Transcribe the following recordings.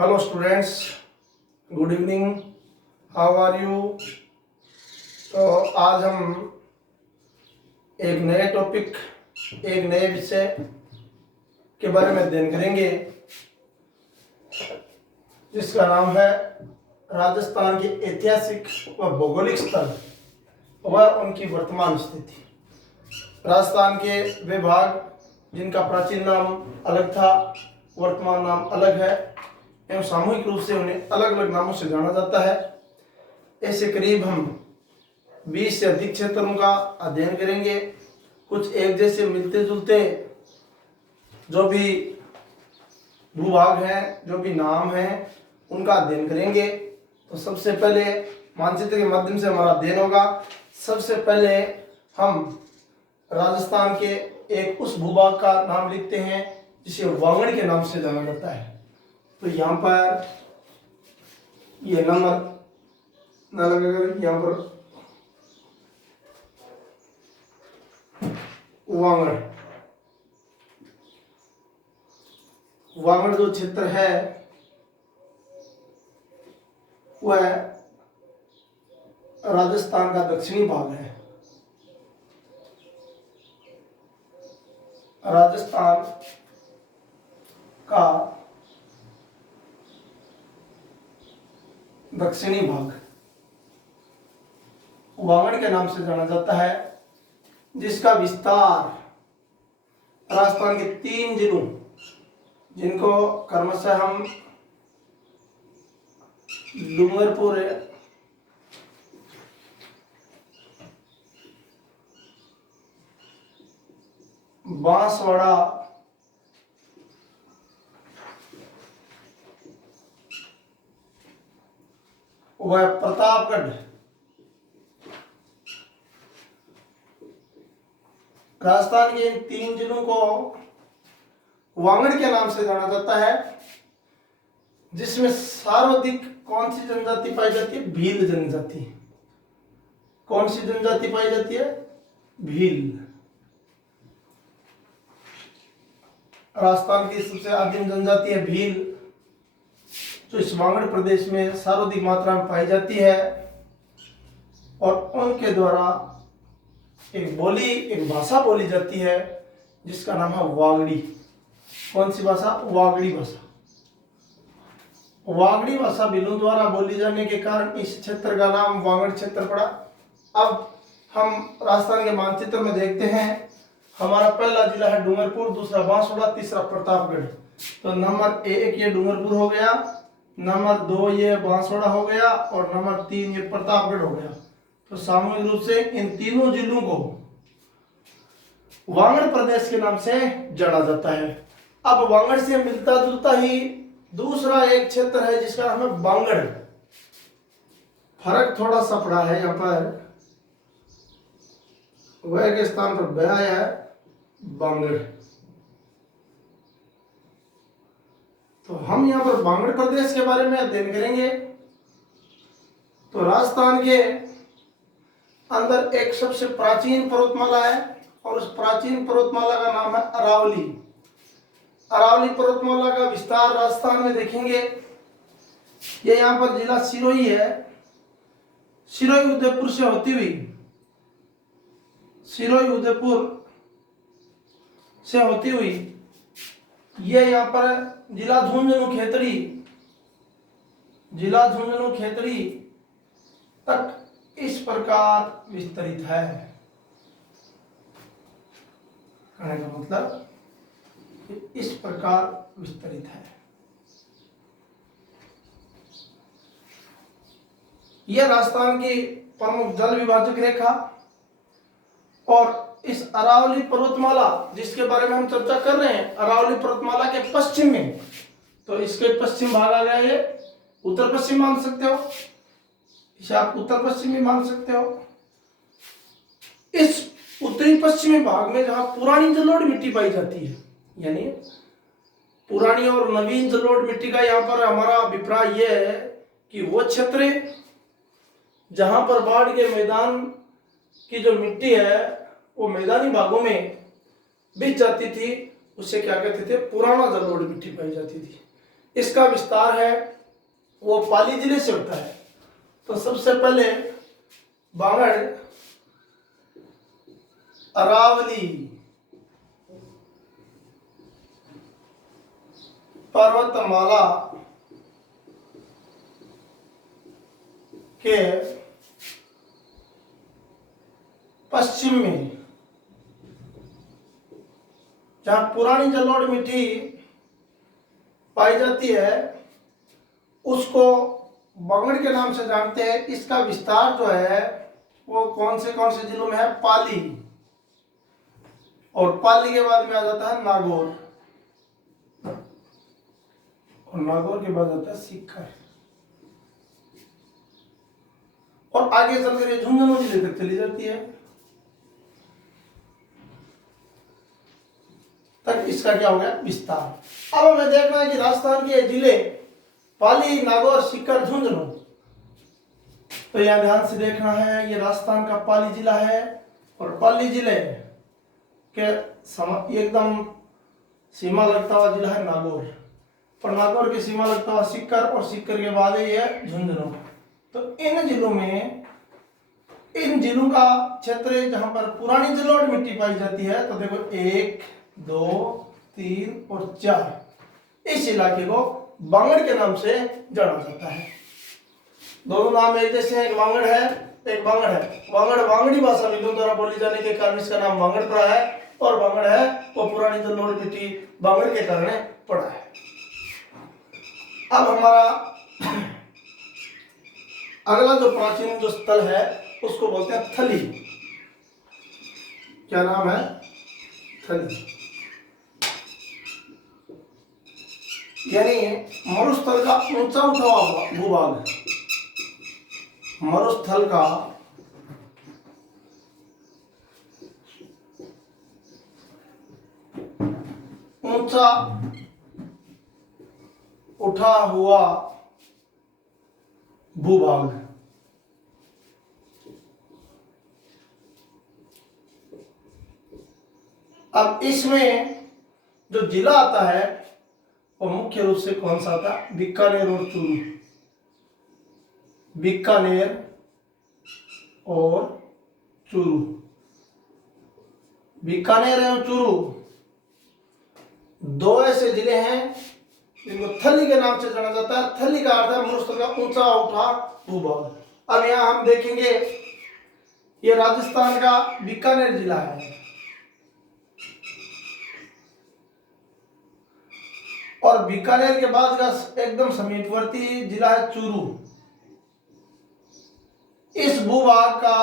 Hello students, good evening. How are you? तो आज हम एक नए टॉपिक, एक नए विषय के बारे में अध्ययन करेंगे जिसका नाम है राजस्थान के ऐतिहासिक व भौगोलिक स्थल व उनकी वर्तमान स्थिति। राजस्थान के वे भाग जिनका प्राचीन नाम अलग था, वर्तमान नाम अलग है एवं सामूहिक रूप से उन्हें अलग अलग नामों से जाना जाता है। ऐसे करीब हम 20 से अधिक क्षेत्रों का अध्ययन करेंगे। कुछ एक जैसे मिलते जुलते जो भी भूभाग हैं, जो भी नाम हैं, उनका अध्ययन करेंगे। तो सबसे पहले मानचित्र के माध्यम से हमारा अध्ययन होगा। सबसे पहले हम राजस्थान के एक उस भूभाग का नाम लिखते हैं जिसे वागड़ के नाम से जाना जाता है। तो यहाँ पर ये नंबर न लगाकर यहाँ पर वागड़ जो क्षेत्र है वह राजस्थान का दक्षिणी भाग है। राजस्थान का दक्षिणी भाग वागड़ के नाम से जाना जाता है, जिसका विस्तार राजस्थान के 3 जिलों, जिनको क्रमशः हम डूंगरपुर, बांसवाड़ा, वह प्रतापगढ़, राजस्थान के इन 3 जिलों को वागड़ के नाम से जाना जाता है, जिसमें सर्वाधिक कौन सी जनजाति पाई जाती है? भील जनजाति। कौन सी जनजाति पाई जाती है? भील। राजस्थान की सबसे आदिम जनजाति है भील, जो इस वागड़ प्रदेश में सर्वाधिक मात्रा में पाई जाती है और उनके द्वारा एक भाषा बोली जाती है जिसका नाम है वागड़ी। कौन सी भाषा? वागड़ी भाषा। वागड़ी भाषा भीलों द्वारा बोली जाने के कारण इस क्षेत्र का नाम वागड़ क्षेत्र पड़ा। अब हम राजस्थान के मानचित्र में देखते हैं। हमारा पहला जिला है डूंगरपुर, दूसरा बांसवाड़ा, तीसरा प्रतापगढ़। तो नंबर 1 ये डूंगरपुर हो गया, नंबर 2 ये बांसवाड़ा हो गया और नंबर 3 ये प्रतापगढ़ हो गया। तो सामूहिक रूप से इन तीनों जिलों को वागड़ प्रदेश के नाम से जाना जाता है। अब वागड़ से मिलता जुलता ही दूसरा एक क्षेत्र है जिसका नाम है बांगड़। फर्क थोड़ा सा पड़ा है, यहाँ पर वह के स्थान पर बया है बांगड़। तो हम यहाँ पर बांगड़ प्रदेश के बारे में अध्ययन करेंगे। तो राजस्थान के अंदर एक सबसे प्राचीन पर्वतमाला है और उस प्राचीन पर्वतमाला का नाम है अरावली। अरावली पर्वतमाला का विस्तार राजस्थान में देखेंगे। ये यहाँ पर जिला सिरोही है। सिरोही उदयपुर से होती हुई, सिरोही उदयपुर से होती हुई ये यहाँ पर जिला झुंझुनू खेतड़ी तक इस प्रकार विस्तरित है। कहने का मतलब इस प्रकार विस्तरित है। यह राजस्थान की प्रमुख जल विभाजक रेखा और इस अरावली पर्वतमाला जिसके बारे में हम चर्चा कर रहे हैं, अरावली पर्वतमाला के पश्चिम में, तो इसके पश्चिम भाग आ गया, ये उत्तर पश्चिम मान सकते हो, इसे आप उत्तर पश्चिम भी मान सकते हो। इस उत्तरी पश्चिमी भाग में जहां पुरानी जलोढ़ मिट्टी पाई जाती है, यानी पुरानी और नवीन जलोढ़ मिट्टी का यहाँ पर हमारा अभिप्राय यह है कि वो क्षेत्र जहां पर बाढ़ के मैदान की जो मिट्टी है वो मैदानी भागों में बिछ जाती थी, उससे क्या कहते थे? पुराना जलोढ़ मिट्टी पाई जाती थी। इसका विस्तार है वो पाली जिले से होता है। तो सबसे पहले बांगड़, अरावली, पर्वतमाला के पश्चिम में जहां पुरानी जलोढ़ मिट्टी पाई जाती है उसको बांगड़ के नाम से जानते हैं। इसका विस्तार जो है वो कौन से जिलों में है? पाली, और पाली के बाद में आ जाता है नागौर, और नागौर के बाद आता है सीकर, और आगे चलकर ये झुंझुनू जिले तक चली जाती है। तक इसका क्या हो गया? विस्तार। अब हमें देखना है कि राजस्थान के जिले पाली, नागौर, सीकर, झुंझुनू। तो यहां ध्यान से देखना है, ये राजस्थान का पाली जिला है, और पाली जिले के एकदम सीमा लगता हुआ जिला है नागौर, और नागौर की सीमा लगता हुआ सीकर, और सीकर के बाद ये झुंझुनू। तो इन जिलों का क्षेत्र जहां पर पुरानी जलोढ़ मिट्टी पाई जाती है, तो देखो 1, 2, 3 और 4, इस इलाके को बांगड़ के नाम से जाना जाता है। दोनों नाम एक जैसे हैं, एक बांगड़ है, एक बांगड़ है। बांगड़ बांगड़ी भाषा विद्वान द्वारा बोली जाने के कारण इसका नाम बांगड़ पड़ा है, और बांगड़ है वो पुरानी जलोढ़ मिट्टी बांगड़ के कारण पड़ा है। अब हमारा अगला जो प्राचीन जो स्थल है उसको बोलते हैं थली। क्या नाम है? थली, यानी मरुस्थल का ऊंचा उठा हुआ भूभाग, मरुस्थल का ऊंचा उठा हुआ भूभाग। अब इसमें जो जिला आता है वो मुख्य रूप से कौन सा आता है? बीकानेर और चूरू। बीकानेर और चूरू, बीकानेर एवं चूरू दो ऐसे जिले हैं जिनको थली के नाम से जाना जाता है। थली का अर्थ है मरुस्थल का ऊंचा उठा भूभाग। अब यहां हम देखेंगे ये राजस्थान का बीकानेर जिला है, और बीकानेर के बाद का एकदम समीपवर्ती जिला है चूरू। इस भूभाग का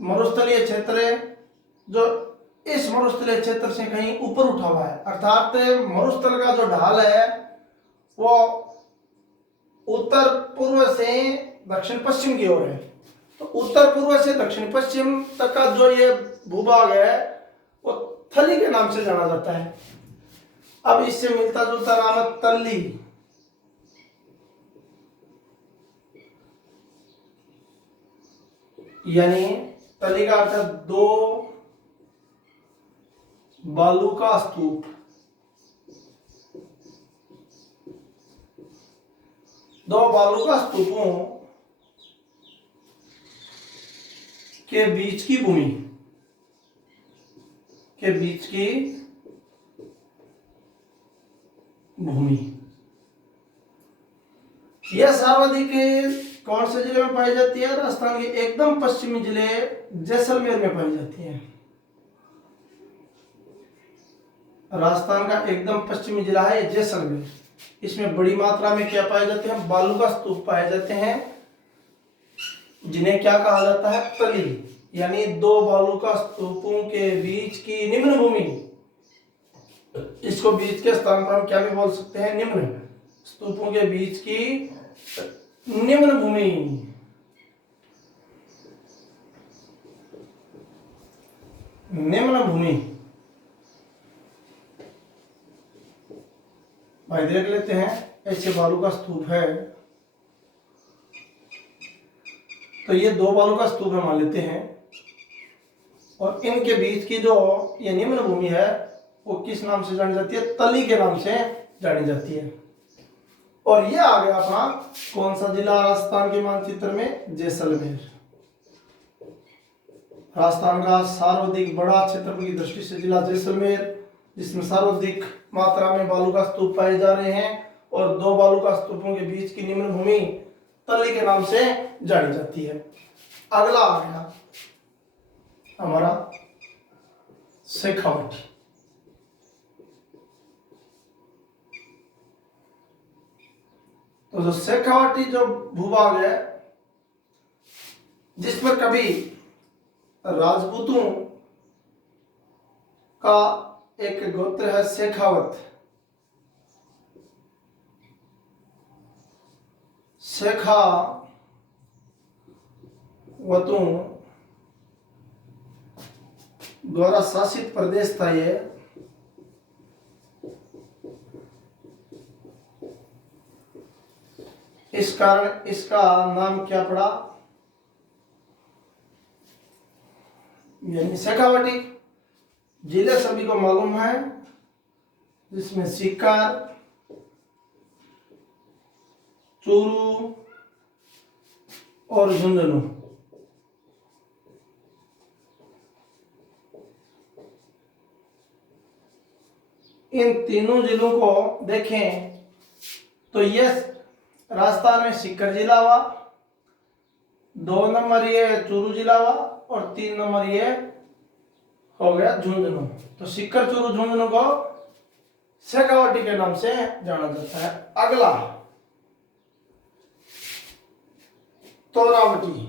मरुस्थलीय क्षेत्र जो इस मरुस्थलीय क्षेत्र से कहीं ऊपर उठा हुआ है, अर्थात मरुस्थल का जो ढाल है वो उत्तर पूर्व से दक्षिण पश्चिम की ओर है। तो उत्तर पूर्व से दक्षिण पश्चिम तक का जो ये भूभाग है वो थली के नाम से जाना जाता है। अब इससे मिलता जुलता नाम है तल्ली। यानी तली का अर्थ है दो बालू का स्तूप। दो बालू का स्तूपों के बीच की भूमि यह सर्वाधिक कौन से जिले में पाई जाती है? राजस्थान के एकदम पश्चिमी जिले जैसलमेर में पाई जाती है। राजस्थान का एकदम पश्चिमी जिला है जैसलमेर। इसमें बड़ी मात्रा में क्या पाए जाते हैं? बालू का स्तूप पाए जाते हैं, जिन्हें क्या कहा जाता है? तली। यानी दो बालू का स्तूपों के बीच की निम्न भूमि, इसको बीच के स्थान पर हम क्या भी बोल सकते हैं? निम्न। स्तूपों के बीच की निम्न भूमि, निम्न भूमि। भाई देख लेते हैं, ऐसे बालू का स्तूप है, तो ये दो बालू का स्तूप हम मान लेते हैं, और इनके बीच की जो ये निम्न भूमि है वो किस नाम से जानी जाती है? तली के नाम से जानी जाती है। और ये आ गया अपना कौन सा जिला राजस्थान के मानचित्र में? जैसलमेर। राजस्थान का सर्वाधिक बड़ा क्षेत्रफल की दृष्टि से जिला जैसलमेर, जिसमें सर्वाधिक मात्रा में बालू का स्तूप पाए जा रहे हैं और दो बालू का स्तूपों के बीच की निम्न भूमि तली के नाम से जानी जाती है। अगला आ गया हमारा शेखावाटी। तो जो शेखावाटी जो भूभाग है, जिस पर कभी राजपूतों का एक गोत्र है शेखावत, शेखावतों द्वारा शासित प्रदेश था ये। इस कारण इसका नाम क्या पड़ा? यानी शेखावाटी। जिले सभी को मालूम है, जिसमें सीकर, चूरू और झुंझुनू, इन तीनों जिलों को देखें तो ये राजस्थान में सीकर जिला हुआ, 2 नंबर ये चूरू जिला हुआ और 3 नंबर ये हो गया झुंझुनू। तो सीकर, चूरू, झुंझुनू को शेखावाटी के नाम से जाना जाता है। अगला तोरावटी।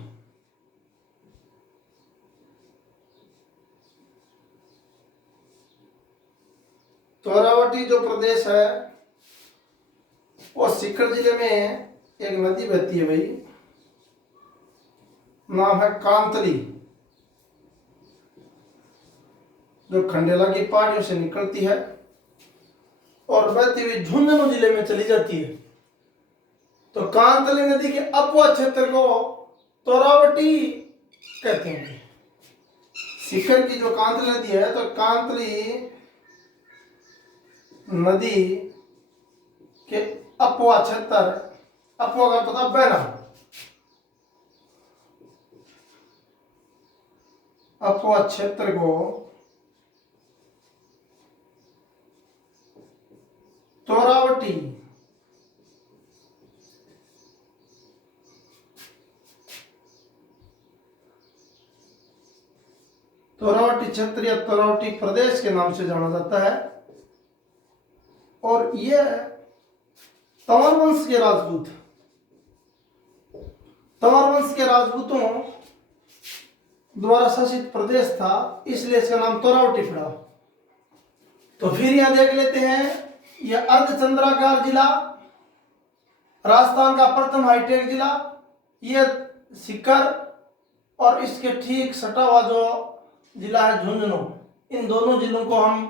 तोरावटी जो प्रदेश है वो सीकर जिले में एक नदी बहती है भाई, नाम है कांतली, जो खंडेला की पहाड़ियों से निकलती है और बहती हुई झुंझुनू जिले में चली जाती है। तो कांतली नदी के अपवा क्षेत्र को तोरावटी कहते हैं। सीकर की जो कांतली नदी है, तो कांतली नदी के अपवा क्षेत्र, अपवा का पता बहना, अपवा क्षेत्र को तोरावटी क्षेत्र या तोरावटी प्रदेश के नाम से जाना जाता है। और यह तंवर वंश के राजपूत, तंवर वंश के राजपूतों द्वारा शासित प्रदेश था, इसलिए इसका नाम तोरावटी पड़ा। तो फिर यहां देख लेते हैं, यह अर्धचंद्राकार जिला, राजस्थान का प्रथम हाईटेक जिला, यह सीकर और इसके ठीक सटा हुआ जो जिला है झुंझुनू, इन दोनों जिलों को हम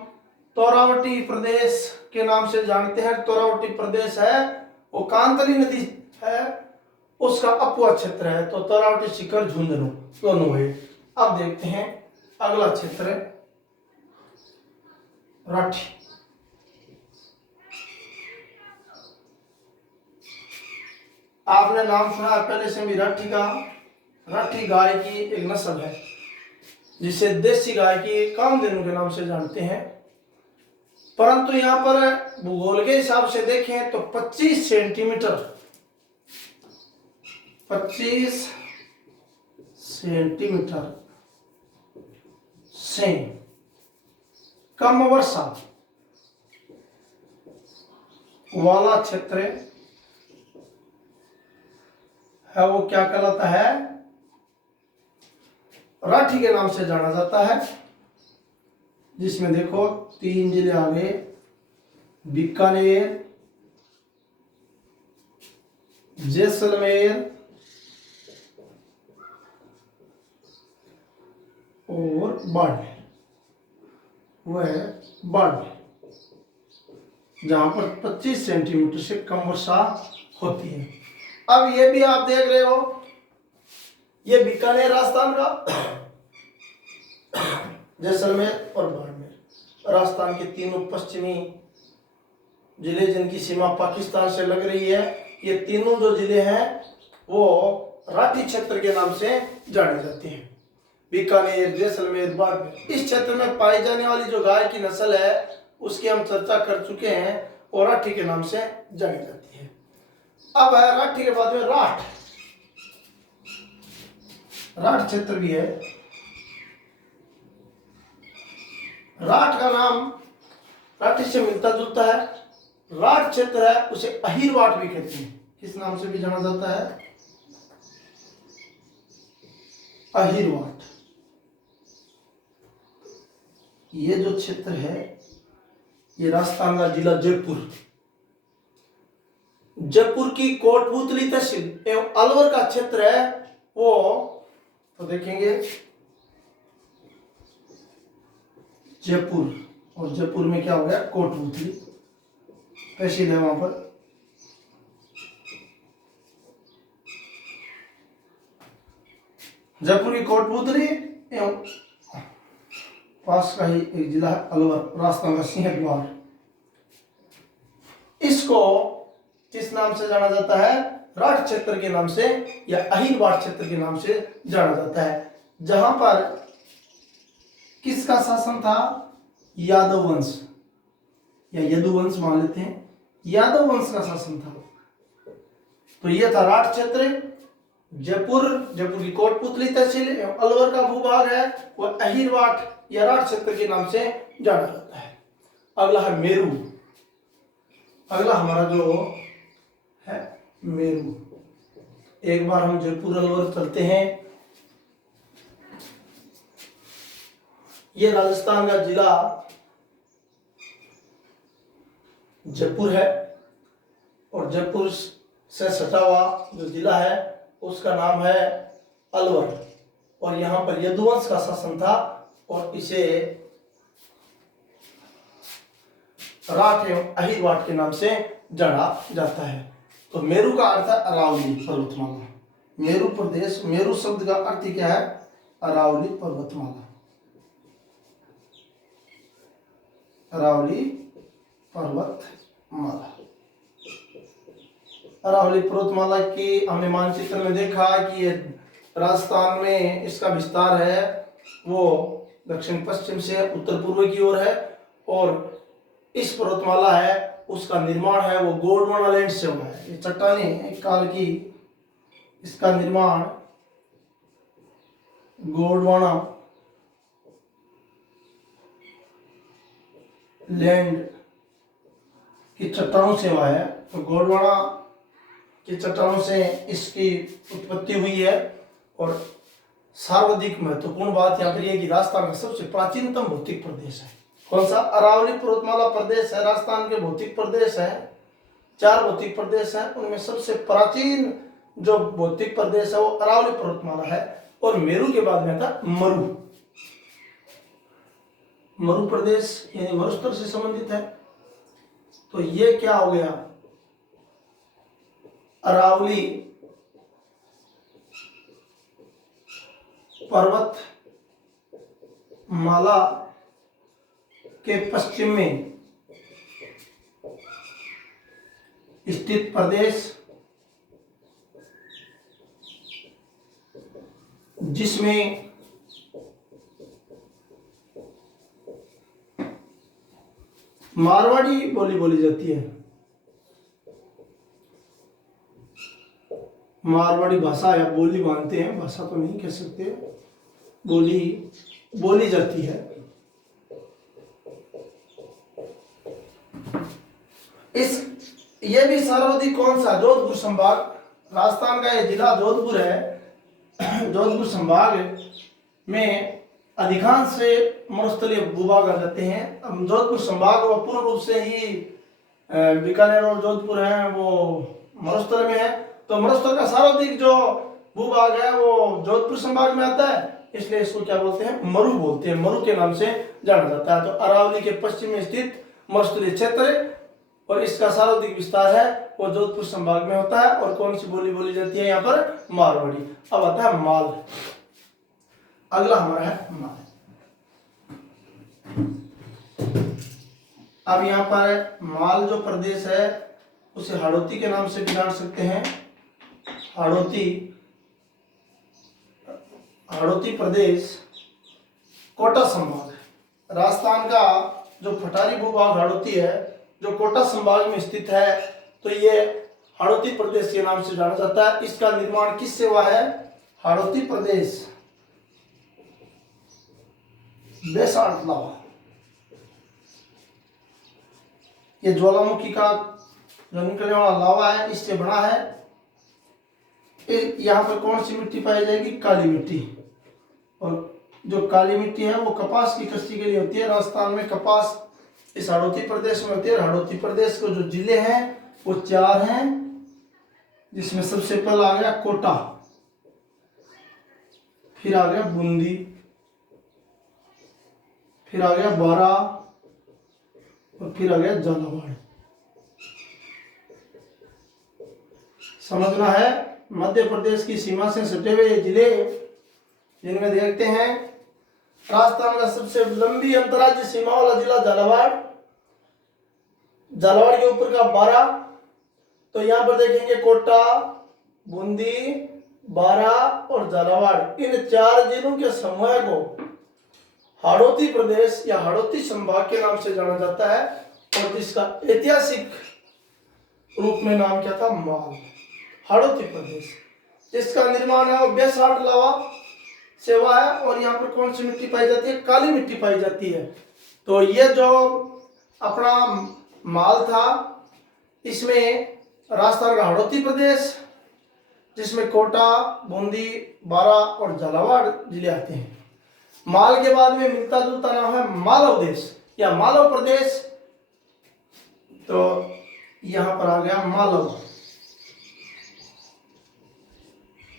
तोरावटी प्रदेश के नाम से जानते हैं। तोरावटी प्रदेश है वो कांतली नदी है, उसका अपवा क्षेत्र है। तो तोरावटी, सीकर, झुंझुनू दोनों हुए। अब देखते हैं अगला क्षेत्र है राठी। आपने नाम सुना पहले से भी राठी का। राठी गाय की एक नस्ल है जिसे देसी गाय की कामधेनु के नाम से जानते हैं। परंतु यहाँ पर भूगोल के हिसाब से देखें तो 25 सेंटीमीटर, 25 सेंटीमीटर से कम वर्षा वाला क्षेत्र है वो क्या कहलाता है? राठी के नाम से जाना जाता है। जिसमें देखो 3 जिले आ गए, बीकानेर, जैसलमेर और बाड़मेर। वह बाड़मेर जहां पर 25 सेंटीमीटर से कम वर्षा होती है। अब ये भी आप देख रहे हो, ये बीकानेर राजस्थान का, जैसलमेर और बाड़मेर राजस्थान के तीनों पश्चिमी जिले जिनकी सीमा पाकिस्तान से लग रही है, ये तीनों जो जिले हैं वो राठी क्षेत्र के नाम से जाने जाते हैं। बीकानेर, जैसलमेर, बाड़मेर, इस क्षेत्र में पाई जाने वाली जो गाय की नस्ल है उसकी हम चर्चा कर चुके हैं और राठी के नाम से जानी जाती है। अब है राठी के बाद में राठ। राठ क्षेत्र भी है। राठ का नाम राठी से मिलता जुलता है। राठ क्षेत्र है उसे अहिरवाट भी कहते हैं। किस नाम से भी जाना जाता है? अहिरवाट। ये जो क्षेत्र है ये राजस्थान का जिला जयपुर, जयपुर की कोटपूतली तहसील एवं अलवर का क्षेत्र है वो, तो देखेंगे जयपुर, और जयपुर में क्या हो गया? कोटपूतली तहसील है वहां पर। जयपुर की कोटपूतली एवं पास का ही एक जिला है अलवर, राजस्थान का सिंहद्वार। इसको किस नाम से जाना जाता है? राठ क्षेत्र के नाम से या अहिरवाट क्षेत्र के नाम से जाना जाता है, जहां पर किसका शासन था? यादव वंश या यदुवंश मान लेते हैं, यादव वंश का शासन था। तो यह था राठ क्षेत्र। जयपुर, जयपुर की कोटपूतली तहसील एवं अलवर का भूभाग है वह अहिरवाट या राठ क्षेत्र के नाम से जाना जाता है। अगला है मेरू। अगला हमारा जो है मेरू। एक बार हम जयपुर अलवर चलते हैं। ये राजस्थान का जिला जयपुर है और जयपुर से सटा हुआ जो जिला है उसका नाम है अलवर, और यहाँ पर यदुवंश का शासन था और इसे राठ एवं अहिरवाट के नाम से जाना जाता है। तो मेरू का अर्थ है अरावली पर्वतमाला। मेरू प्रदेश, मेरू शब्द का अर्थ क्या है? अरावली पर्वतमाला। अरावली पर्वतमाला। अरावली पर्वतमाला की हमने मानचित्र में देखा कि राजस्थान में इसका विस्तार है वो दक्षिण पश्चिम से उत्तर पूर्व की ओर है, और इस पर्वतमाला है उसका निर्माण है वो गोंडवाना लैंड से हुआ है। ये चट्टाने एक काल की, इसका निर्माण गोंडवाना लैंड की चट्टानों से हुआ है। तो गोंडवाना की चट्टानों से इसकी उत्पत्ति हुई है। और सर्वाधिक महत्वपूर्ण बात यहाँ पर यह कि राजस्थान का सबसे प्राचीनतम भौतिक प्रदेश है। कौन सा? अरावली पर्वतमाला प्रदेश है। राजस्थान के भौतिक प्रदेश है 4 भौतिक प्रदेश है, उनमें सबसे प्राचीन जो भौतिक प्रदेश है वो अरावली पर्वतमाला है। और मेरू के बाद में था मरु। मरु प्रदेश यानी मरुस्थल से संबंधित है। तो ये क्या हो गया? अरावली पर्वत माला के पश्चिम में स्थित प्रदेश, जिसमें मारवाड़ी बोली बोली जाती है। मारवाड़ी भाषा या बोली मानते हैं, भाषा तो नहीं कह सकते, बोली बोली जाती है। ये भी सर्वाधिक कौन सा? जोधपुर संभाग। राजस्थान का ये जिला जोधपुर है। जोधपुर संभाग में अधिकांश से मरुस्थलीय भूभाग आ जाते हैं। अब जोधपुर संभाग वो पूर्ण रूप से ही बीकानेर और जोधपुर है वो मरुस्थल में है। तो मरुस्थल का सर्वाधिक जो भूभाग है वो जोधपुर संभाग में आता है, इसलिए इसको क्या बोलते हैं? मरु बोलते हैं। मरु के नाम से जाना जाता है। तो अरावली के पश्चिम में स्थित मरुस्थलीय क्षेत्र और इसका सर्वाधिक विस्तार है वो जोधपुर संभाग में होता है। और कौन सी बोली बोली जाती है यहाँ पर? मारवाड़ी। अब आता है माल। अगला हमारा है माल। अब यहाँ पर माल जो प्रदेश है उसे हाड़ौती के नाम से भी जान सकते हैं। हाड़ौती, हाड़ौती प्रदेश कोटा संभाग है। राजस्थान का जो पठारी भूभाग हाड़ौती है जो कोटा संभाग में स्थित है, तो ये हाड़ौती प्रदेश के नाम से जाना जाता है। इसका निर्माण किससे हुआ है? हाड़ौती प्रदेश बेसाल्ट लावा, ये ज्वालामुखी का जो निकलने वाला लावा है इससे बना है। यहाँ पर कौन सी मिट्टी पाई जाएगी? काली मिट्टी। और जो काली मिट्टी है वो कपास की कृषि के लिए होती है। राजस्थान में कपास इस हाड़ौती प्रदेश में होती है। हाड़ौती प्रदेश को जो जिले हैं वो 4 हैं, जिसमें सबसे पहला आ गया कोटा, फिर आ गया बूंदी, फिर आ गया बारा और फिर आ गया झालावाड़। समझना है, मध्य प्रदेश की सीमा से सटे हुए जिले जिनमें देखते हैं राजस्थान का सबसे लंबी अंतर्राज्यीय सीमा वाला जिला झालावाड़, झालावाड़ के ऊपर का बारा। तो यहाँ पर देखेंगे कोटा, बूंदी, बारा और झालावाड़, इन 4 जिलों के समूह को हाड़ौती प्रदेश या हाड़ौती संभाग के नाम से जाना जाता है। और जिसका ऐतिहासिक रूप में नाम क्या था? माल। हाड़ौती प्रदेश, जिसका निर्माण है वो बेसाल्ट लावा से हुआ है। और यहाँ पर कौन सी मिट्टी पाई जाती है? काली मिट्टी पाई जाती है। तो ये जो अपना माल था, इसमें राजस्थान का हाड़ौती प्रदेश, जिसमें कोटा, बूंदी, बारा और झालावाड़ जिले आते हैं। माल के बाद में मिलता जुलता नाम है मालव देश या मालव प्रदेश। तो यहां पर आ गया मालव।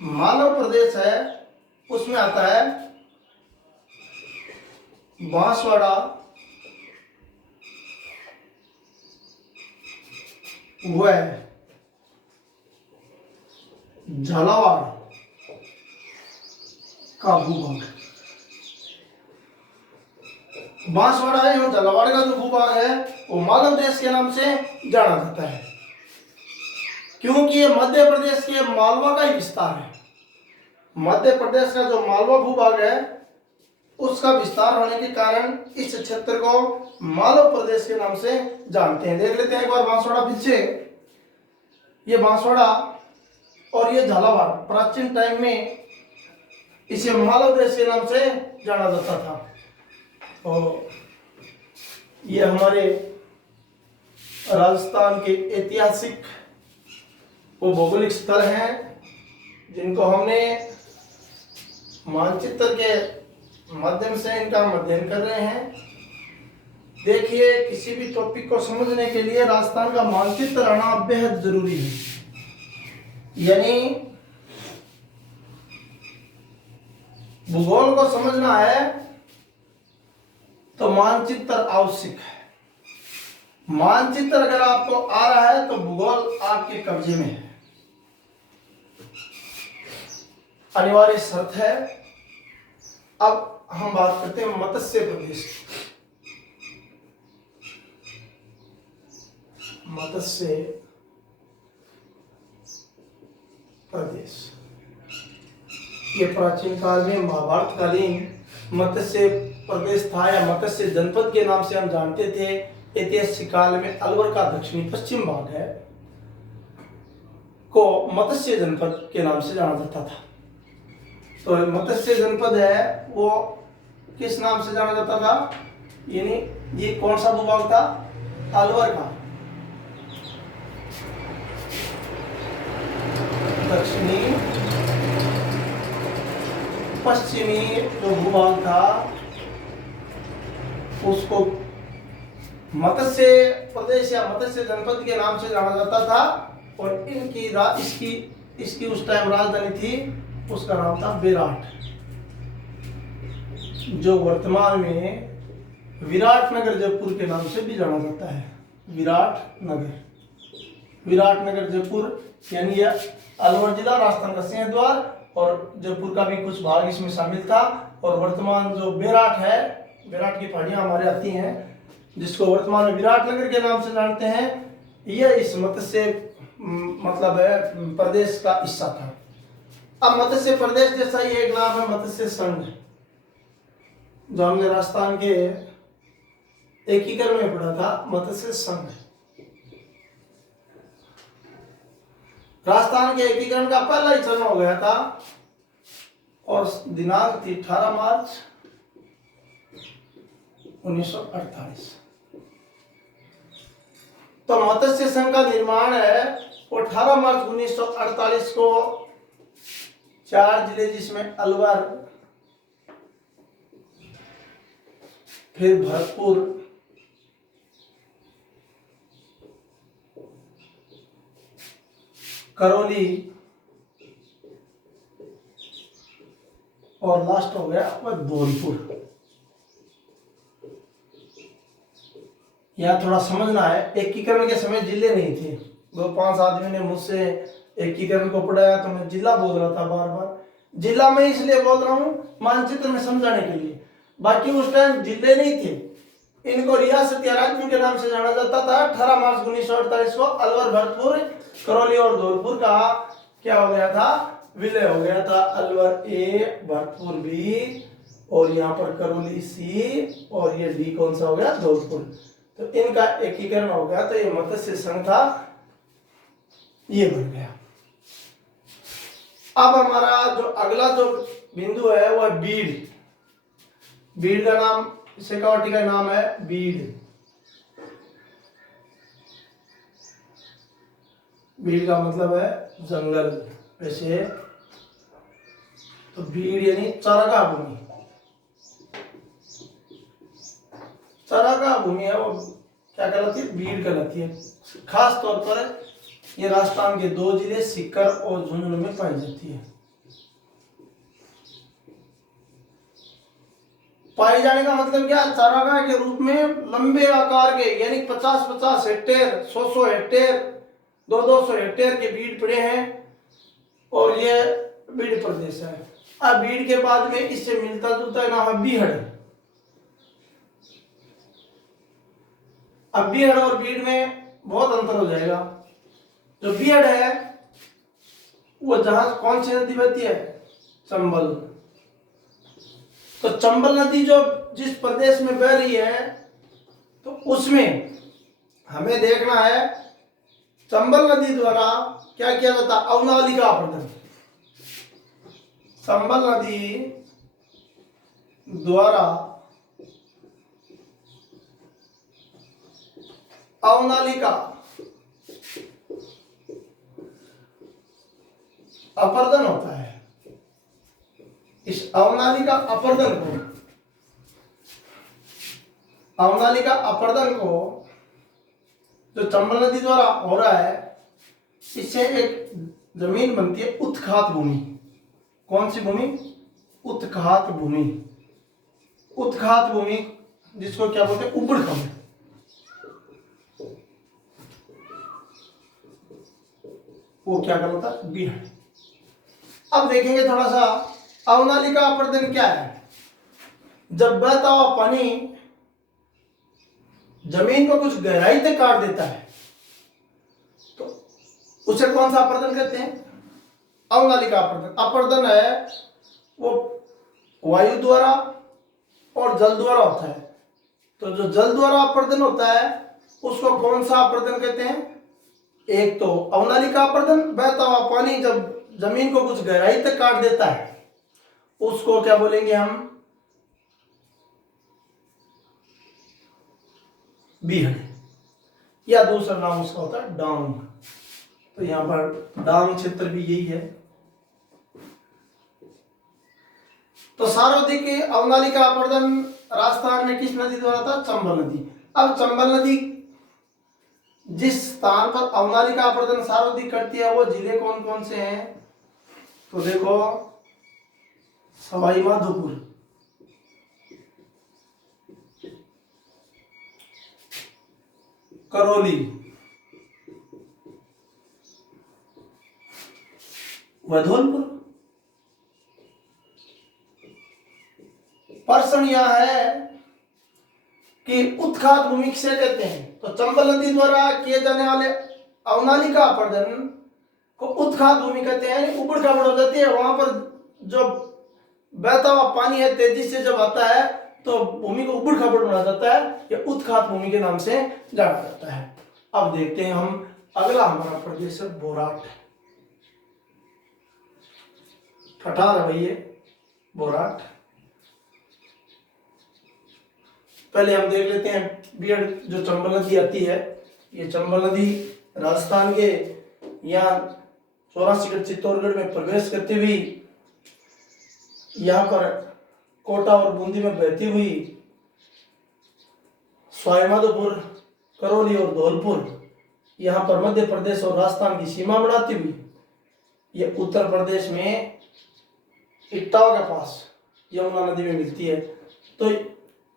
मालव प्रदेश है, उसमें आता है बांसवाड़ा, वह झालावाड़ का भूभाग। बांसवाड़ा है और झालावाड़ का जो भूभाग है वो मालव देश के नाम से जाना जाता है, क्योंकि ये मध्य प्रदेश के मालवा का ही विस्तार है। मध्य प्रदेश का जो मालवा भूभाग है उसका विस्तार होने के कारण इस क्षेत्र को मालव प्रदेश के नाम से जानते हैं। देख लेते हैं एक बार बांसवाड़ा फिर से। ये बांसवाड़ा और ये झालावाड़ प्राचीन टाइम में इसे मालव देश के नाम से जाना जाता था। तो ये हमारे राजस्थान के ऐतिहासिक वो भौगोलिक स्थल हैं जिनको हमने मानचित्र के माध्यम से इनका अध्ययन कर रहे हैं। देखिए, किसी भी टॉपिक को समझने के लिए राजस्थान का मानचित्र आना बेहद जरूरी है। यानी भूगोल को समझना है तो मानचित्र आवश्यक है। मानचित्र अगर आपको आ रहा है तो भूगोल आपके कब्जे में है, अनिवार्य शर्त है। अब हम बात करते हैं मत्स्य प्रदेश की। मत्स्य प्रदेश ये प्राचीन काल में महाभारत कालीन मत्स्य प्रदेश था या मत्स्य जनपद के नाम से हम जानते थे। ऐतिहासिक काल में अलवर का दक्षिणी पश्चिम भाग है को मत्स्य जनपद के नाम से जाना जाता था। तो मत्स्य जनपद है वो किस नाम से जाना जाता था? यानी ये कौन सा भूभाग था? अलवर का दक्षिणी पश्चिमी जो भूभाग था उसको मत्स्य प्रदेश या मत्स्य जनपद के नाम से जाना जाता था। और इसकी उस टाइम राजधानी थी, उसका नाम था विराट, जो वर्तमान में विराटनगर जयपुर के नाम से भी जाना जाता है। विराटनगर जयपुर यानी यह अलवर जिला राजस्थान का सिंह द्वार और जयपुर का भी कुछ भाग इसमें शामिल था। और वर्तमान जो बेराट है, बेराट की पहाड़ियां हमारे आती हैं, जिसको वर्तमान में विराटनगर के नाम से जानते हैं, यह इस मत्स्य मतलब है प्रदेश का हिस्सा था। अब मत्स्य प्रदेश जैसा ही एक नाम है मत्स्य संघ, जो हमने राजस्थान के एकीकरण में पढ़ा था, मत्स्य संघ। राजस्थान के एकीकरण का पहला ही चरण हो गया था और दिनांक थी 18 मार्च 1948। तो मत्स्य संघ का निर्माण है वो 18 मार्च 1948 को 4 जिले, जिसमें अलवर, फिर भरतपुर, करौली और लास्ट हो गया वह धौलपुर। यहाँ थोड़ा समझना है, एकीकरण के समय जिले नहीं थे। 2-5 आदमी ने मुझसे एकीकरण को पढ़ाया तो मैं जिला बोल रहा था बार बार। जिला में इसलिए बोल रहा हूँ मानचित्र में समझाने के लिए, बाकी उस टाइम जिले नहीं थे। इनको रियासत या राज्यों के नाम से जाना जाता था। 18 मार्च 1948 को अलवर, भरतपुर, करौली और धौलपुर का क्या हो गया था, विलय हो गया था। अलवर ए, भरतपुर बी और यहाँ पर करौली सी और ये डी कौन सा हो गया, धौलपुर। तो इनका एकीकरण हो गया, तो ये मत्स्य संघ था, ये बन गया। अब हमारा जो अगला जो बिंदु है वह बीड़। बीड़ का नाम, शेखावाटी का नाम है बीड़। बीड़ का मतलब है जंगल। वैसे तो बीड़ यानी चारागाह भूमि। चारागाह भूमि है वो क्या कहलाती है, बीड़ कहलाती है। खास तौर पर ये राजस्थान के 2 जिले सीकर और झुंझुनू में पाई जाती है। पाई जाने का मतलब क्या, चारागाह के रूप में लंबे आकार के, यानी 50-50 हेक्टेयर, 100-100 हेक्टेयर, 200-200 हेक्टेयर के बीड़ पड़े हैं और ये बीड़ प्रदेश है। अब बीड़ के बाद में इससे मिलता जुलता नाम है बीहड़। अब बीहड़ और बीड़ में बहुत अंतर हो जाएगा। जो बीहड़ है वो जहां कौन सी नदी बहती है, चंबल। तो चंबल नदी जो जिस प्रदेश में बह रही है, तो उसमें हमें देखना है चंबल नदी द्वारा क्या किया जाता, अवनाली का अपर्दन। चंबल नदी द्वारा अवनाली का अपर्दन होता है। इस अवनाली का अपर्दन को, अवनाली का अपर्दन को जो चंबल नदी द्वारा हो रहा है, इससे एक जमीन बनती है उत्खात भूमि। कौन सी भूमि, उत्खात भूमि। उत्खात भूमि जिसको क्या बोलते हैं, उबड़ खाबड़। वो क्या कहलाता है, बीहड़। अब देखेंगे थोड़ा सा अवनाली का अपर्दन क्या है। जब बहता हुआ पानी जमीन को कुछ गहराई तक काट देता है तो उसे कौन सा अपर्दन कहते हैं, अवनाली का अपर्दन। अपर्दन है वो वायु द्वारा और जल द्वारा होता है। तो जो जल द्वारा अपर्दन होता है उसको कौन सा अपर्दन कहते हैं, एक तो अवनाली का अपर्दन, बहता हुआ पानी जब जमीन को कुछ गहराई तक काट देता है उसको क्या बोलेंगे हम, बीहड़। या दूसरा नाम उसका होता है डांग। तो यहां पर डांग क्षेत्र भी यही है। तो सर्वाधिक अवनाली का अपर्दन राजस्थान में किस नदी द्वारा था, चंबल नदी। अब चंबल नदी जिस स्थान पर अवनाली का अपर्दन सर्वाधिक करती है वो जिले कौन कौन से हैं, तो देखो सवाई माधोपुर, करौली, धौलपुर। प्रश्न यह है कि उत्खात भूमि किसे कहते हैं? तो चंबल नदी द्वारा किए जाने वाले अवनालिका अपरदन को उत्खात भूमि कहते हैं। उबड़ खाबड़ हो जाती है, वहां पर जो बहता हुआ पानी है तेजी से जब आता है तो भूमि को उबड़ खाबड़ बना जाता है, यह उत्खात भूमि के नाम से जाना जाता है। अब देखते हैं हम अगला हमारा प्रदेश है बोराट। ठठार है भैया बोराट। पहले हम देख लेते हैं बियड जो चंबल नदी आती है, ये चंबल नदी राजस्थान के यहाँ 84 चित्तौड़गढ़ में प्रवेश करती हुई यहाँ पर कोटा और बूंदी में बहती हुई सवाईमाधोपुर, करौली और धौलपुर यहाँ पर मध्य प्रदेश और राजस्थान की सीमा बनाती हुई ये उत्तर प्रदेश में इटावा के पास यमुना नदी में मिलती है। तो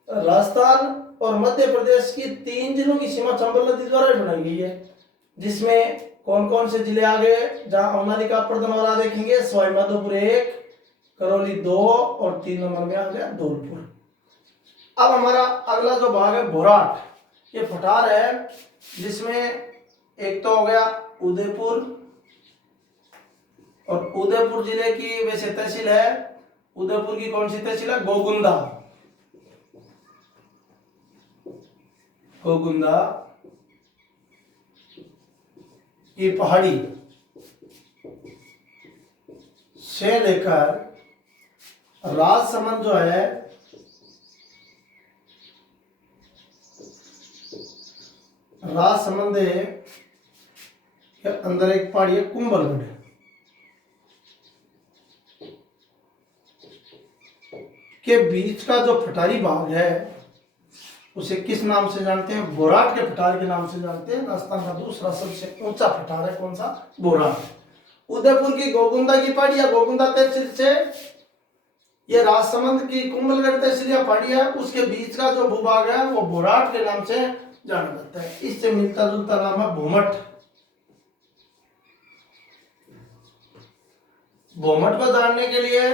राजस्थान और मध्य प्रदेश की 3 जिलों की सीमा चंबल नदी द्वारा बनाई गई है, जिसमें कौन कौन से जिले आ गए जहां अवनालिका अपरदन हो रहा देखेंगे। सवाईमाधोपुर 1, करौली 2 और 3 नंबर में आ गया धौलपुर। अब हमारा अगला जो भाग है बोराट, ये फटार है जिसमें एक तो हो गया उदयपुर, और उदयपुर जिले की वैसे तहसील है, उदयपुर की कौन सी तहसील है? गोगुंदा। गोगुंदा की पहाड़ी से लेकर राजसमंद जो है राजसमंद के अंदर एक पहाड़ी है कुंभलगढ़, के बीच का जो फटारी भाग है उसे किस नाम से जानते हैं? बोराट के फटार के नाम से जानते हैं। राजस्थान का दूसरा सबसे ऊंचा फटार है कौन सा? बोराट। उदयपुर की गोगुंदा की पहाड़ी या गोगुंदा तहसील से ये राजसमंद की कुंभलगढ़ तहसील या पहाड़ी है, उसके बीच का जो भूभाग है वो बोराट के नाम से जाना जाता है। इससे मिलता जुलता नाम है भूमठ। भूमठ को जानने के लिए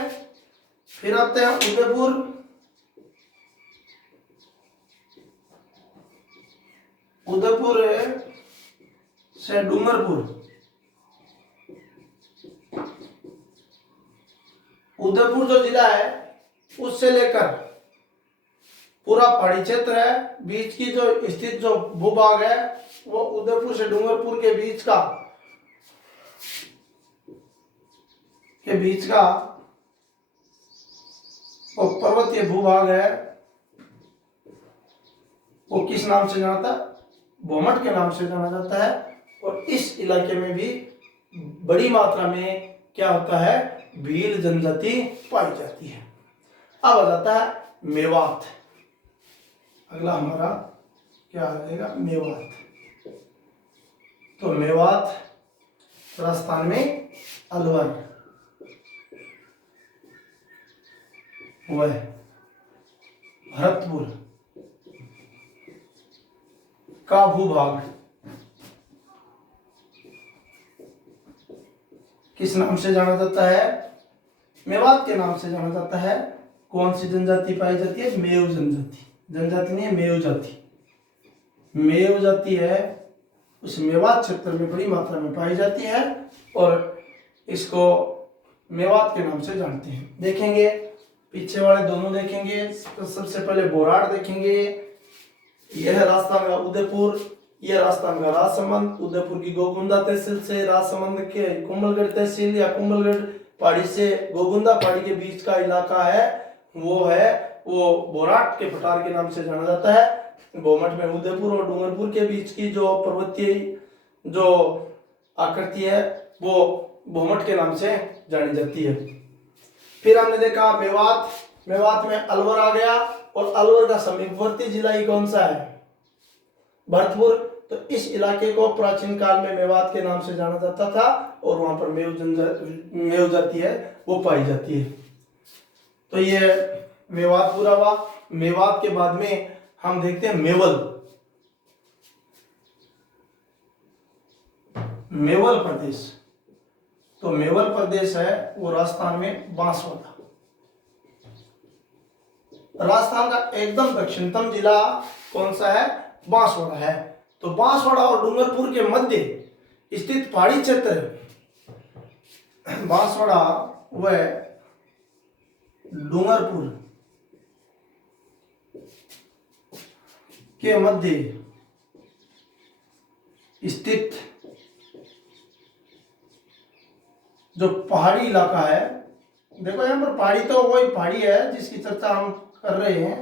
फिर आते हैं उदयपुर। उदयपुर से डूंगरपुर, उदयपुर जो जिला है उससे लेकर पूरा पहाड़ी क्षेत्र है, बीच की जो स्थित जो भूभाग है वो उदयपुर से डूंगरपुर के बीच का वो पर्वतीय भूभाग है, वो किस नाम से जाना था? भूमठ के नाम से जाना जाता है। और इस इलाके में भी बड़ी मात्रा में क्या होता है? भील जनजाति पाई जाती है। अब आ जाता है मेवात। अगला हमारा क्या आ जाएगा? मेवात। तो मेवात राजस्थान में अलवर वह भरतपुर का भूभाग किस नाम से जाना जाता है? मेवात के नाम से जाना जाता है। कौन सी जनजाति पाई जाती है? मेव जनजाति। जनजाति नहीं है, मेव जाति। मेव जाति है उस मेवात क्षेत्र में बड़ी मात्रा में पाई जाती है और इसको मेवात के नाम से जानते हैं। देखेंगे पीछे वाले दोनों देखेंगे। तो सबसे पहले बोराट देखेंगे। यह है राजस्थान का उदयपुर, यह राजस्थान का राजसमंद। उदयपुर की गोगुंदा तहसील से राजसमंद के कुंभलगढ़ तहसील या कुंभलगढ़ पहाड़ी से गोगुंदा पहाड़ी के बीच का इलाका है वो बोराट के पठार के नाम से जाना जाता है। भूमठ में उदयपुर और डूंगरपुर के बीच की जो पर्वतीय जो आकृति है वो भूमठ के नाम से जानी जाती है। फिर हमने देखा मेवात में अलवर आ गया और अलवर का समीपवर्ती जिला ही कौन सा है? भरतपुर। तो इस इलाके को प्राचीन काल में मेवात के नाम से जाना जाता था और वहां पर मेव जाति है वो पाई जाती है। तो ये मेवात पूरा हुआ। मेवात के बाद में हम देखते हैं मेवल प्रदेश। तो मेवल प्रदेश है वो राजस्थान में बांसवाड़ा। राजस्थान का एकदम दक्षिणतम जिला कौन सा है? बांसवाड़ा है। तो बांसवाड़ा और डूंगरपुर के मध्य स्थित पहाड़ी क्षेत्र बांसवाड़ा व डूंगरपुर के मध्य स्थित जो पहाड़ी इलाका है, देखो यहाँ पर पहाड़ी तो वही पहाड़ी है जिसकी चर्चा हम कर रहे हैं।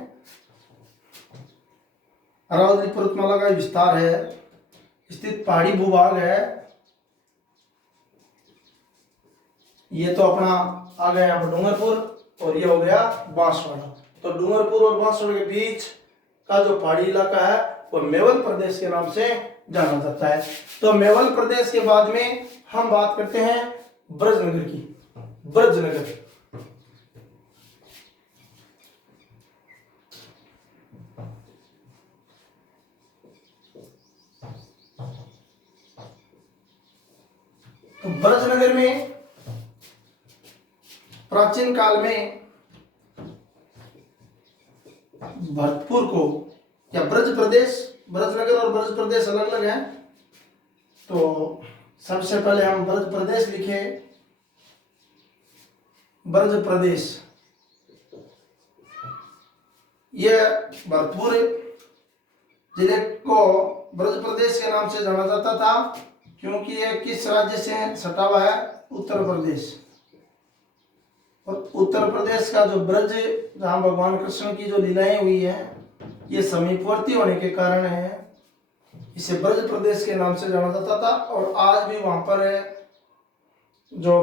अरावली पर्वतमाला का विस्तार है, स्थित पहाड़ी भूभाग है। ये तो अपना आ गया यहाँ पर डूंगरपुर और ये हो गया बांसवाड़ा। तो डूंगरपुर और बांसवाड़ा के बीच का जो पहाड़ी इलाका है वो मेवल प्रदेश के नाम से जाना जाता है। तो मेवल प्रदेश के बाद में हम बात करते हैं ब्रजनगर की। ब्रजनगर तो ब्रजनगर में प्राचीन काल में भरतपुर को या ब्रज प्रदेश, ब्रजनगर और ब्रज प्रदेश अलग अलग हैं। तो सबसे पहले हम ब्रज प्रदेश लिखे। ब्रज प्रदेश यह भरतपुर जिले को ब्रज प्रदेश के नाम से जाना जाता था, क्योंकि यह किस राज्य से सटा हुआ है? उत्तर प्रदेश। और उत्तर प्रदेश का जो ब्रज, जहाँ भगवान कृष्ण की जो लीलाएं हुई है, ये समीपवर्ती होने के कारण है इसे ब्रज प्रदेश के नाम से जाना जाता था। और आज भी वहां पर जो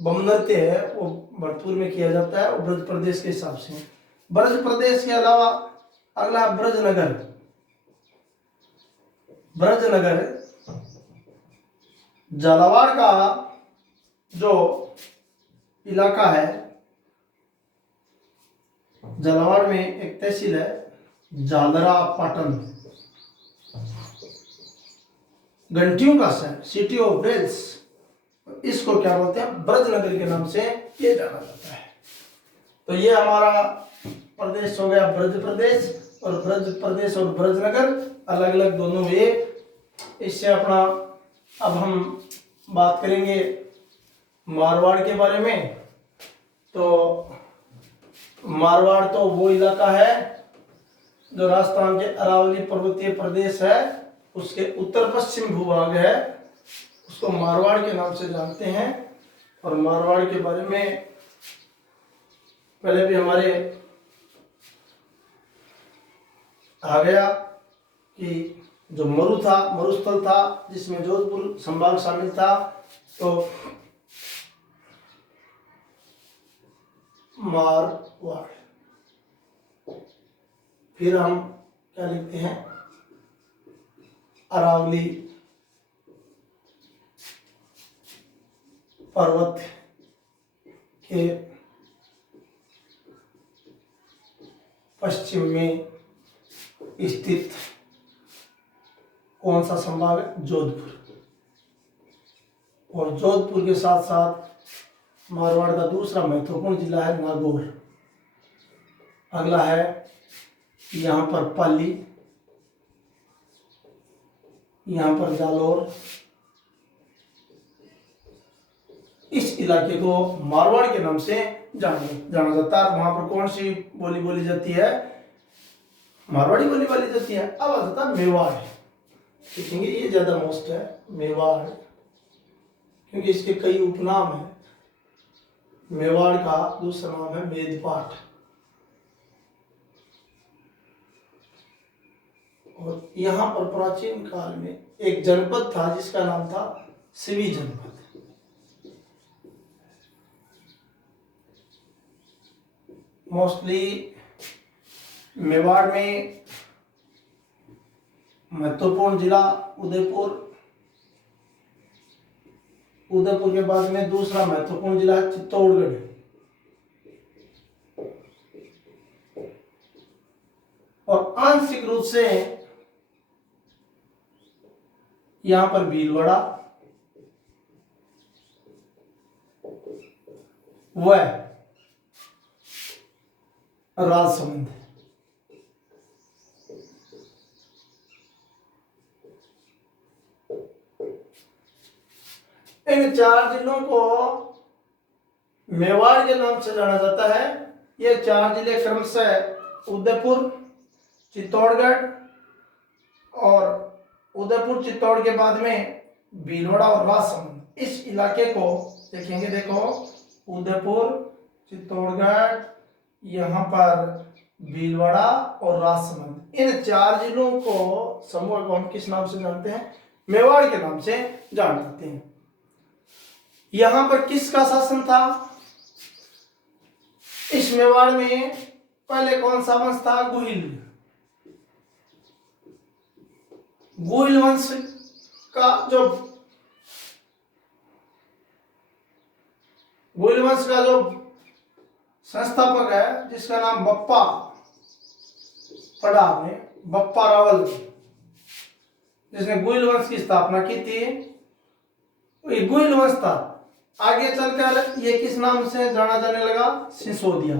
बम नृत्य है वो भरतपुर में किया जाता है, और ब्रज प्रदेश के हिसाब से। ब्रज प्रदेश के अलावा अगला ब्रजनगर। ब्रजनगर झालावाड़ का जो इलाका है, झालावाड़ में एक तहसील है झालरा पाटन, घंटियों का शहर, सिटी ऑफ बेल्स, इसको क्या बोलते हैं? ब्रजनगर के नाम से ये जाना जाता है। तो ये हमारा प्रदेश हो गया ब्रज प्रदेश, और ब्रज प्रदेश और ब्रजनगर अलग अलग दोनों हुए। इससे अपना अब हम बात करेंगे मारवाड़ के बारे में। तो मारवाड़ तो वो इलाका है जो राजस्थान के अरावली पर्वतीय प्रदेश है, उसके उत्तर पश्चिम भूभाग है, उसको मारवाड़ के नाम से जानते हैं। और मारवाड़ के बारे में पहले भी हमारे आ गया कि जो मरु था, मरुस्थल था जिसमें जोधपुर संभाग शामिल था। तो मारवाड़, फिर हम क्या लिखते हैं? अरावली पर्वत के पश्चिम में स्थित कौन सा संभाग है? जोधपुर। और जोधपुर के साथ साथ मारवाड़ का दूसरा महत्वपूर्ण जिला है नागौर। अगला है यहाँ पर पाली, यहाँ पर जालौर। इस इलाके को मारवाड़ के नाम से जाना जाता है। वहां पर कौन सी बोली बोली जाती है? मारवाड़ी बोली बोली जाती है। अब आ जाता है मेवाड़। देखेंगे ये ज्यादा मोस्ट है मेवाड़, क्योंकि इसके कई उपनाम हैं। मेवाड़ का दूसरा नाम है मेदपाट। और यहाँ पर प्राचीन काल में एक जनपद था जिसका नाम था सिवी जनपद। मोस्टली मेवाड़ में महत्वपूर्ण जिला उदयपुर, उदयपुर के बाद में दूसरा महत्वपूर्ण जिला है चित्तौड़गढ़। और आंशिक रूप से यहां पर भीलवाड़ा व राजसमंद, इन 4 जिलों को मेवाड़ के नाम से जाना जाता है। ये 4 जिले क्रमशः उदयपुर, चित्तौड़गढ़ और उदयपुर चित्तौड़ के बाद में भीलवाड़ा और राजसमंद। इस इलाके को देखेंगे, देखो उदयपुर, चित्तौड़गढ़, यहाँ पर भीलवाड़ा और राजसमंद, इन 4 जिलों को समूह को हम किस नाम से जानते हैं? मेवाड़ के नाम से जानते हैं। यहां पर किसका शासन था? इस मेवाड़ में पहले कौन सा वंश था? गुहिल वंश का जो संस्थापक है, जिसका नाम बप्पा पढ़ा आपने, बप्पा रावल, जिसने गुहिल वंश की स्थापना की थी, ये गुहिल वंश था। आगे चलकर ये किस नाम से जाना जाने लगा? सिसोदिया।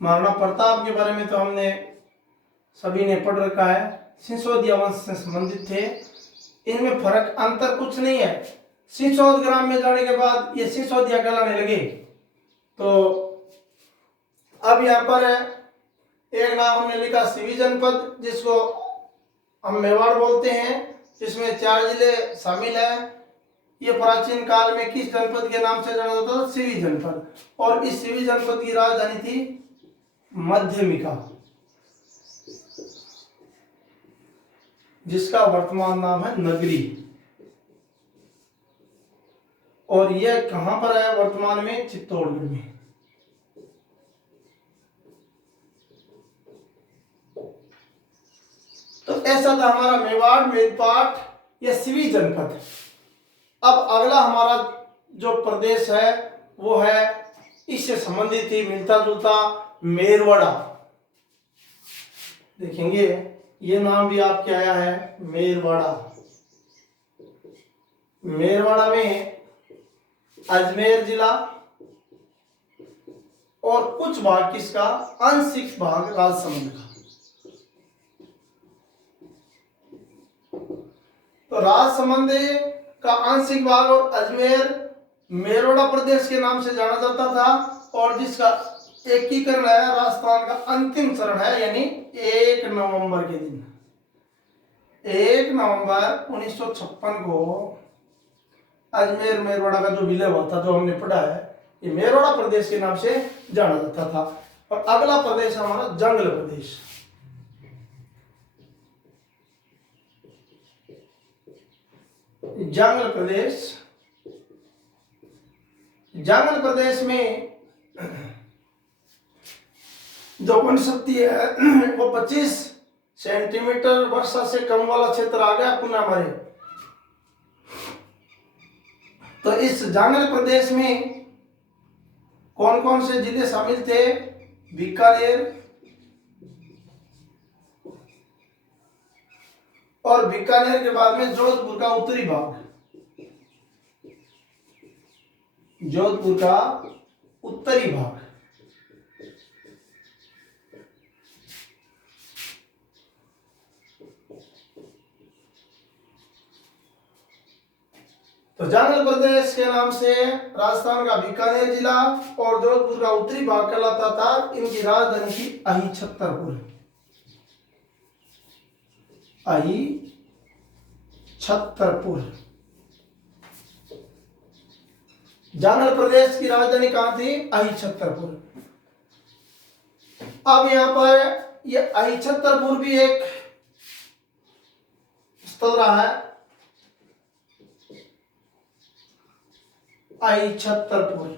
महाराणा प्रताप के बारे में तो हमने सभी ने पढ़ रखा है, सिसोदिया वंश से संबंधित थे। इनमें फर्क अंतर कुछ नहीं है। सिसोद ग्राम में जाने के बाद ये सिसोदिया कहलाने लगे। तो अब यहाँ पर एक नाम हमने लिखा सिवी जनपद, जिसको हम मेवाड़ बोलते हैं, जिसमें 4 जिले शामिल है। ये प्राचीन काल में किस जनपद के नाम से जाना जाता था? सिवी जनपद। और इस सिवी जनपद की राजधानी थी मध्यमिका, जिसका वर्तमान नाम है नगरी। और यह कहां पर है वर्तमान में? चित्तौड़गढ़ में। तो ऐसा था हमारा मेवाड़, मेरपाट, या सिवी जनपद। अब अगला हमारा जो प्रदेश है वो है इससे संबंधित ही मिलता जुलता, मेरवाड़ा। देखेंगे ये नाम भी आपके आया है, मेरवाड़ा। मेरवाड़ा में अजमेर जिला और कुछ भाग किसका? आंशिक भाग राजसमंद का। तो राजसमंद का आंशिक भाग और अजमेर मेरवाड़ा प्रदेश के नाम से जाना जाता था, और जिसका एकीकरण है राजस्थान का अंतिम चरण है, यानी 1 नवंबर के दिन, 1 नवंबर 1956 को अजमेर मेरवाड़ा का जो विलय हुआ था, जो हमने पढ़ा है, ये मेरवाड़ा प्रदेश के नाम से जाना जाता था। और अगला प्रदेश हमारा जंगल प्रदेश। जंगल प्रदेश, जंगल प्रदेश में जो वनस्पति है वो 25 सेंटीमीटर वर्षा से कम वाला क्षेत्र आ गया पुनः हमारे। तो इस जंगल प्रदेश में कौन कौन से जिले शामिल थे? बीकानेर, और बीकानेर के बाद में जोधपुर का उत्तरी भाग, जोधपुर का उत्तरी भाग। तो जंगल प्रदेश के नाम से राजस्थान का बीकानेर जिला और जोधपुर का उत्तरी भाग कहलाता था। इनकी राजधानी थी अही छतरपुर, अही छतरपुर। जंगल प्रदेश की राजधानी कहां थी? अही छतरपुर। अब यहां पर यह अही छतरपुर भी एक स्थल रहा है, अही छतरपुर।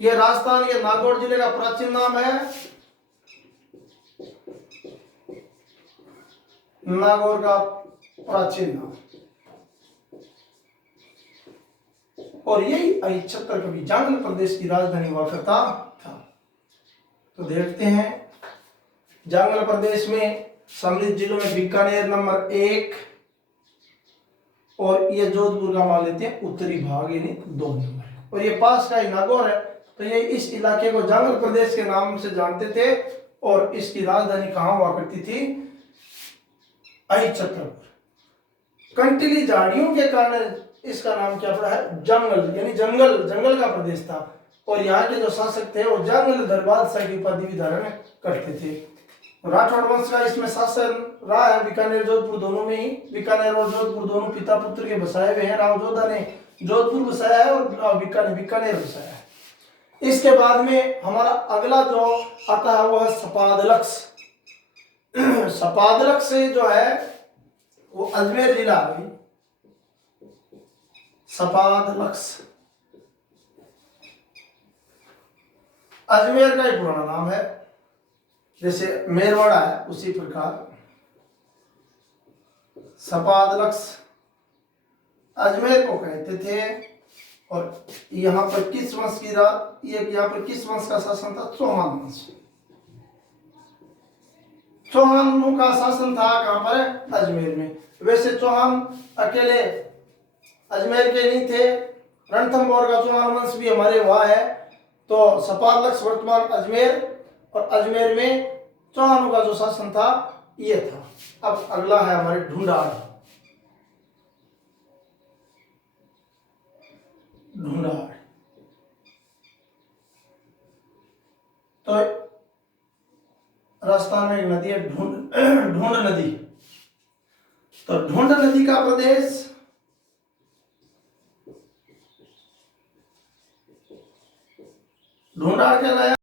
यह राजस्थान के नागौर जिले का प्राचीन नाम है, नागौर का प्राचीन नाम। और यही अही छत्तर कभी जंगल प्रदेश की राजधानी हुआ करता था। तो देखते हैं जंगल प्रदेश में सम्मिलित जिलों में बीकानेर नंबर 1 और ये जोधपुर का मान लेते हैं उत्तरी भाग, यानी 2 नंबर। और ये पास का ही नागौर है। तो ये इस इलाके को जंगल प्रदेश के नाम से जानते थे। और इसकी राजधानी कहाँ हुआ करती थी? अही छतरपुर। कंटीली झाड़ियों के कारण इसका नाम क्या पड़ा है, जंगल, यानी जंगल, जंगल का प्रदेश था। और यहाँ के जो शासक थे वो जंगल दरबादशाह की उपाधि भी धारण करते थे। राठौड़ वंश का इसमें शासन रहा है बीकानेर जोधपुर दोनों में ही। बीकानेर और जोधपुर दोनों पिता पुत्र के बसाए हुए हैं। राव जोधा ने जोधपुर बसाया है और बीकानेर बसाया है। इसके बाद में हमारा अगला जो आता है वो है सपादलक्स। सपादलक्स से जो है वो अजमेर जिला आ गई। सपादलक्स अजमेर का ही पुराना नाम है, जैसे मेरवाड़ा है उसी प्रकार सपादलक्स अजमेर को कहते थे। और यहाँ पर किस वंश की यहाँ पर किस वंश का शासन था, चौहान वंश। चौहानों का शासन था कहां पर है, अजमेर में। वैसे चौहान अकेले अजमेर के नहीं थे, रणथंभौर का चौहान वंश भी हमारे वहां है। तो सपादलक्स वर्तमान अजमेर, और अजमेर में चौहानों का जो शासन था ये था। अब अगला है हमारे ढूंढाड़। ढूंढाड़ तो राजस्थान में एक नदी है ढूंढ नदी। तो ढूंढ नदी का प्रदेश ढूंढाड़ कहलाया।